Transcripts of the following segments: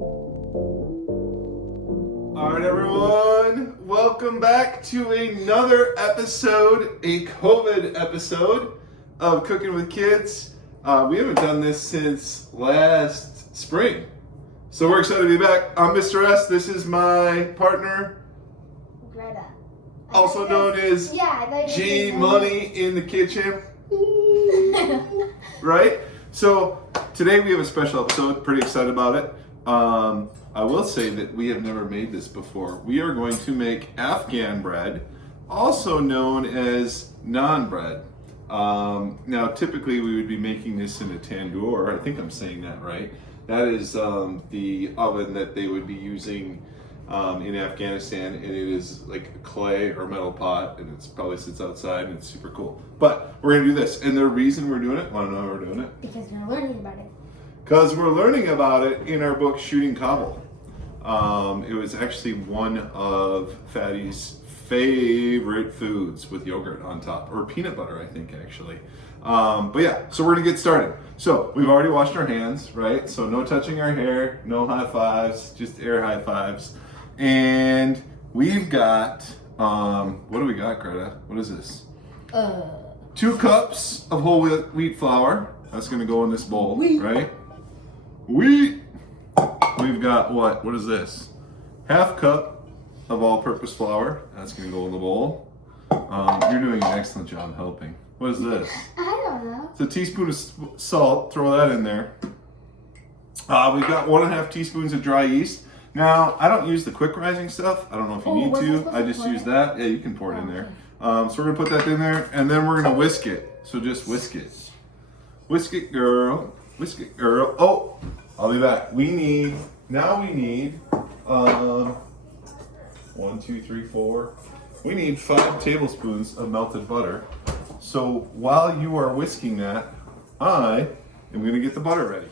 All right, everyone, welcome back to another episode, a COVID episode of Cooking with Kids. We haven't done this since last spring, so we're excited to be back. I'm Mr. S. This is my partner, Greta. also known as G Money in the kitchen. Right? So today we have a special episode. Pretty excited about it. I will say that we have never made this before. We are going to make Afghan bread, also known as naan bread. Now, typically we would be making this in a tandoor. I think I'm saying that right. That is the oven that they would be using in Afghanistan, and it is like a clay or metal pot, and it probably sits outside, and it's super cool. But we're gonna do this, and the reason we're doing it, want to know why we're doing it? Because we're learning about it. Because we're learning about it in our book, Shooting Cobble. It was actually one of Fatty's favorite foods with yogurt on top, or peanut butter, I think, actually. But yeah, so we're gonna get started. So we've already washed our hands, right? So no touching our hair, no high fives, just air high fives. And we've got, what do we got, Greta? What is this? 2 cups of whole wheat flour. That's gonna go in this bowl, right? Wheat. We've got what is this? 1/2 cup of all-purpose flour. That's gonna go in the bowl. You're doing an excellent job helping. What is this? I don't know. It's a teaspoon of salt. Throw that in there. We've got 1.5 teaspoons of dry yeast. Now, I don't use the quick rising stuff. I don't know if you need to. I just use that. Yeah, you can pour it in there. So we're gonna put that in there, and then we're gonna whisk it. So just whisk it. Whisk it, girl. Whisk it, girl. Oh, I'll be back. We need 1, 2, 3, 4. We need 5 tablespoons of melted butter. So while you are whisking that, I am gonna get the butter ready.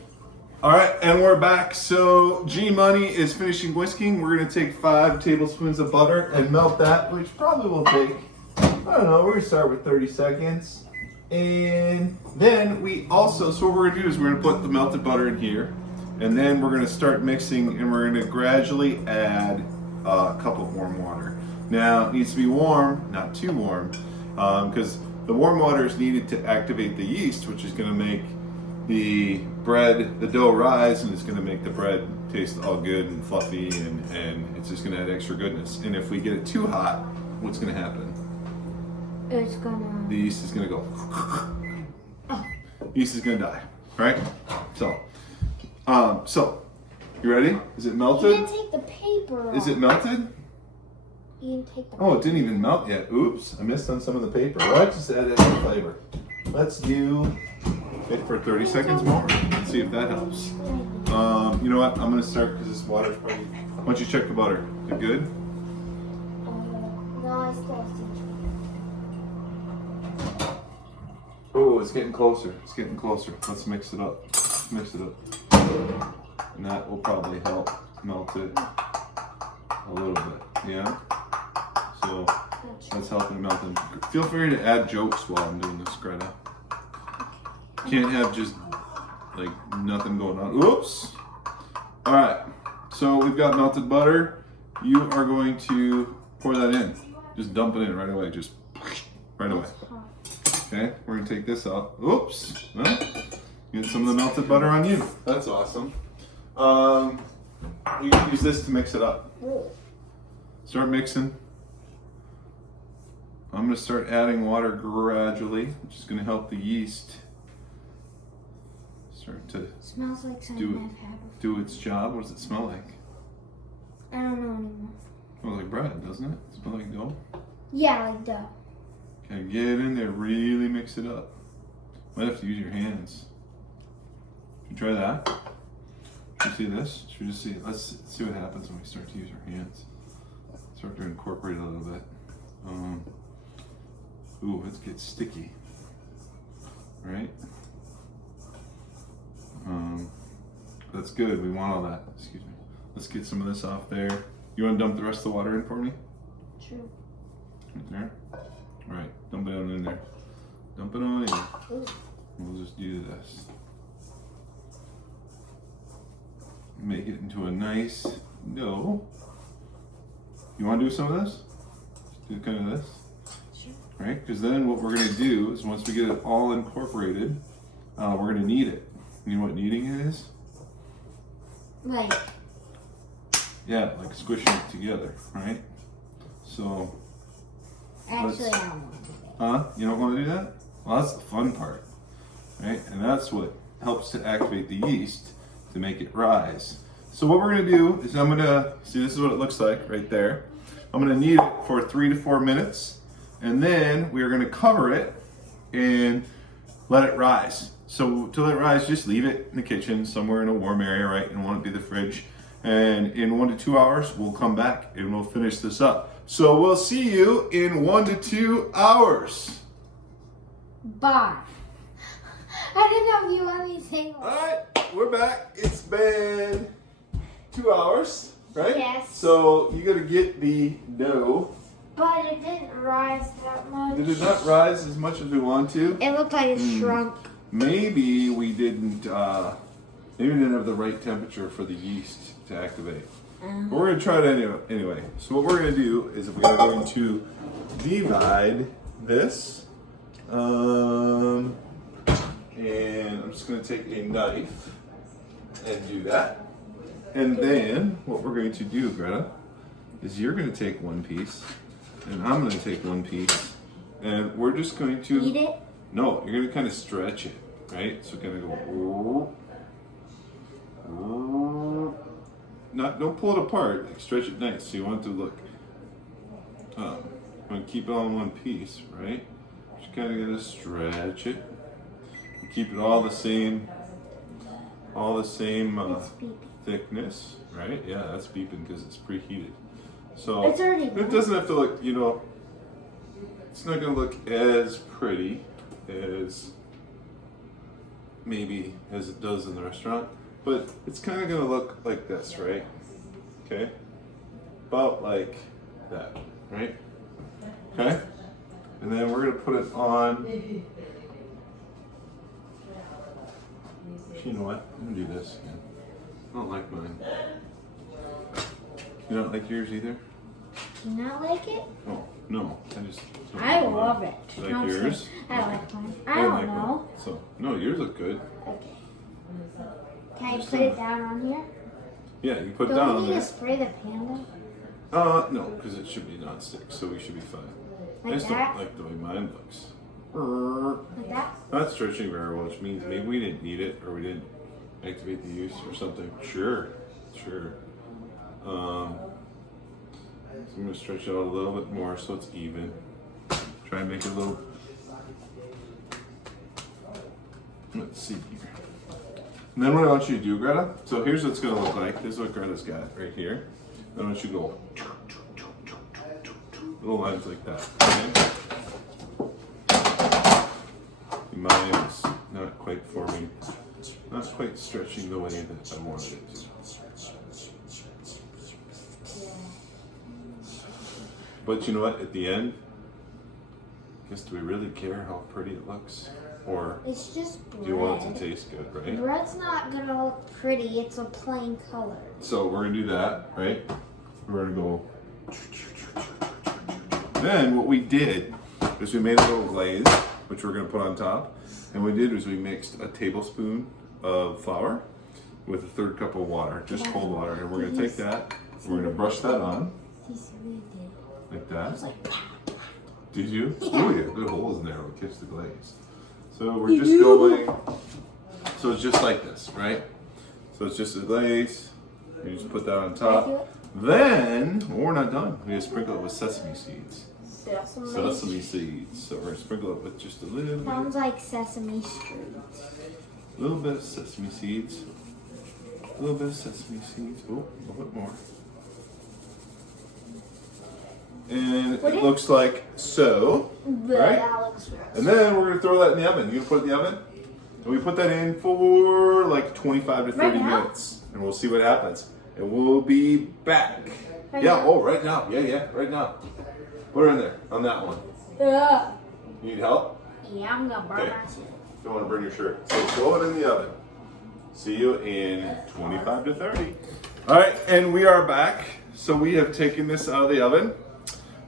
All right, and we're back. So G Money is finishing whisking. We're gonna take 5 tablespoons of butter and melt that, which probably will take, I don't know, we're gonna start with 30 seconds. And then so what we're gonna do is we're gonna put the melted butter in here, and then we're gonna start mixing, and we're gonna gradually add a cup of warm water. Now, it needs to be warm, not too warm, because the warm water is needed to activate the yeast, which is gonna make the dough rise, and it's gonna make the bread taste all good and fluffy, and it's just gonna add extra goodness. And if we get it too hot, what's gonna happen? The yeast is gonna go. Yeast is gonna die, right? So, you ready? Is it melted? You didn't take the paper off. Is it melted? You didn't take the Oh, it didn't even melt yet. Oops, I missed on some of the paper. Well, I just added extra flavor. Let's do it for 30 seconds more. Let's see if that helps. You know what? I'm gonna start because this water's probably. Why don't you check the butter? Is it good? No, I still see. Oh, it's getting closer. It's getting closer. Let's mix it up. Mix it up. And that will probably help melt it a little bit. Yeah? So that's helping melt it. Feel free to add jokes while I'm doing this, Greta. Can't have just like nothing going on. Oops. All right. So we've got melted butter. You are going to pour that in. Just dump it in right away. Just right away. Okay. We're gonna take this out. Oops. Well, get some of the melted butter on you. That's awesome. You can use this to mix it up. Start mixing. I'm going to start adding water gradually, which is going to help the yeast start to Smells like something I've had before. do its job. What does it smell like? I don't know anymore. It smells like bread, doesn't it? It smells like dough. Yeah, like dough. Okay, get in there, really mix it up. Might have to use your hands. Should we try that? Should we see this? Should we just see it? Let's see what happens when we start to use our hands. Start to incorporate a little bit. Ooh, it gets sticky. Right? That's good. We want all that. Excuse me. Let's get some of this off there. You want to dump the rest of the water in for me? Sure. Right there? All right. Dump it on in there. Dump it on in. We'll just do this. make it into a nice dough. You want to do some of this? Do kind of this, Sure. right? Because then what we're going to do is once we get it all incorporated, we're going to knead it. You know what kneading is? Like. Yeah, like squishing it together, right? So. Actually, I don't want to do that. Huh? You don't want to do that? Well, that's the fun part, right? And that's what helps to activate the yeast to make it rise. So what we're going to do is I'm going to, see this is what it looks like right there. I'm going to knead it for 3 to 4 minutes, and then we are going to cover it and let it rise. So to let it rise, just leave it in the kitchen somewhere in a warm area, right? And won't be the fridge. And in 1 to 2 hours, we'll come back and we'll finish this up. So we'll see you in 1 to 2 hours. Bye. I didn't know if you want me to say All right, we're back. It's been 2 hours, right? Yes. So you got to get the dough. But it didn't rise that much. Did it not rise as much as we want to? It looked like it shrunk. Maybe we didn't. Maybe we didn't have the right temperature for the yeast to activate. But we're gonna try it anyway. So what we're gonna do is we're going to divide this, and I'm just gonna take a knife and do that. And then what we're going to do, Greta, is you're gonna take one piece, and I'm gonna take one piece, and we're just going to Eat it? No, you're gonna kind of stretch it, right? So kind of go. Don't pull it apart. Like stretch it nice. So you want it to look. I'm gonna keep it all in one piece, right? Just kind of gonna stretch it. And keep it all the same. It's beeping. Thickness, right? Yeah, that's beeping because it's preheated. So It's already it doesn't have to look. It's not gonna look as pretty as maybe as it does in the restaurant. But it's kind of going to look like this, right? Okay? About like that, right? Okay? And then we're going to put it on. You know what? I'm going to do this again. I don't like mine. You don't like yours either? Do you not like it? Oh, no. Don't I like love mine. it. You like No, I'm yours? kidding. I like mine. I don't don't like know. mine. So, no, yours look good. Okay. Can I put it down on here? Yeah, you put it Don't down we on need there. to spray the panda? No, because it should be non-stick, so we should be fine. I Like just that? don't like the way mine looks. Like that? Not stretching very well, which means maybe we didn't need it or we didn't activate the use or something. Sure. So I'm going to stretch it out a little bit more so it's even. Try and make it a little. Let's see here. And then what I want you to do, Greta, so here's what it's going to look like. This is what Greta's got right here. Then I want you to go little lines like that. Okay? Mine is not quite forming, not quite stretching the way that I wanted it to. But you know what, at the end, I guess do we really care how pretty it looks? Or It's just bread. do you want it to taste good, right? Bread's not gonna look pretty. It's a plain color. So we're gonna do that, right? We're gonna go. Then what we did is we made a little glaze, which we're gonna put on top. And what we did was we mixed a tablespoon of flour with a 1/3 cup of water, just cold water. And we're gonna take that, and we're gonna brush that on, like that. It's like, Did you? Yeah. Oh yeah, good holes in there will catch the glaze. So we're just going, so it's just like this, right? So it's just a glaze, you just put that on top. Then, well, we're not done. We just sprinkle it with sesame seeds. Sesame seeds. So we're gonna sprinkle it with just a little Sounds like Sesame Street. bit of sesame seeds. A little bit of sesame seeds. Oh, a little bit more. And it looks like so, right? That looks gross. And then we're gonna throw that in the oven. You gonna put it in the oven? And we put that in for like 25 to 30 Right now? minutes. And we'll see what happens. And we'll be back. Right Yeah, now? oh, right now. Yeah, right now. Put her in there, on that one. Ugh. You need help? Yeah, I'm gonna burn Okay. myself. Don't want to burn your shirt. So throw it in the oven. See you in 25 to 30. All right, and we are back. So we have taken this out of the oven.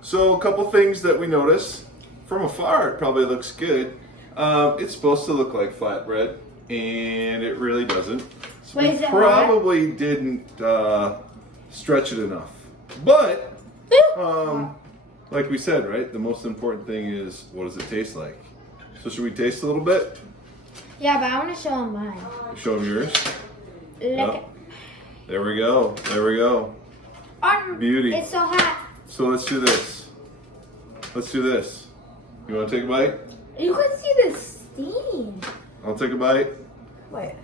So a couple things that we notice. From afar, it probably looks good. It's supposed to look like flatbread, and it really doesn't. So Wait, we is it probably didn't stretch it enough. But, like we said, right, the most important thing is what does it taste like? So should we taste a little bit? Yeah, but I want to show them mine. Show them yours. Look. Oh, there we go. There we go. Beauty. It's so hot. So let's do this. Let's do this. You want to take a bite? You can see the steam. I'll take a bite. Wait.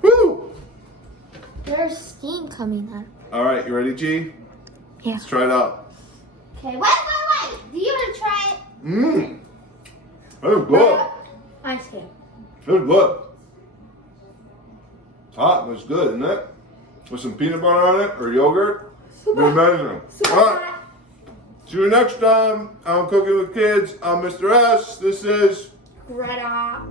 Woo! There's steam coming up. All right, you ready, G? Yeah. Let's try it out. Okay, wait. Do you want to try it? Mmm. That's good. I'm scared. That's good. It's hot, but it's good, isn't it? With some peanut butter on it or yogurt. It's amazing. All right. See you next time. I'm Cooking with Kids. I'm Mr. S. This is Greta.